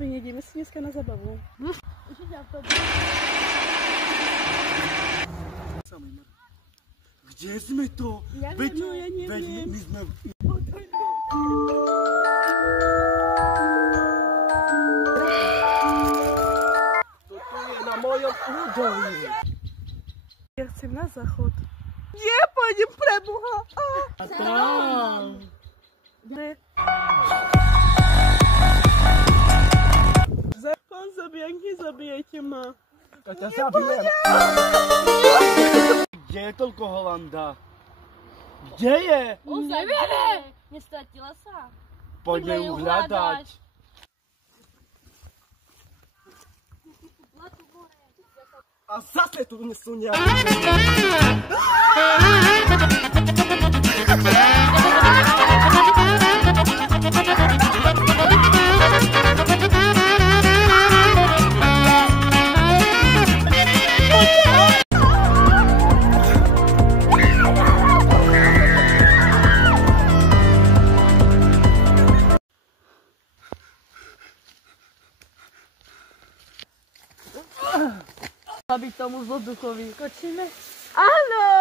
Babi, nejdeme si dneska na zabavu. Kde sme to? Ja neviem. My sme... Toto je na mojom údolí. Ja chcem na záchod. Nie, pôjdem pre Boha. A tam. Pán zabijak, nezabijajte ma. Ja ťa zabijem. Kde je toľko Holanda? Kde je? Nevieme! Nestratila sa. Poďme ju hľadať. A zase tu sú nejaké... Aby tomu vzduchovi. Kočíme? Áno!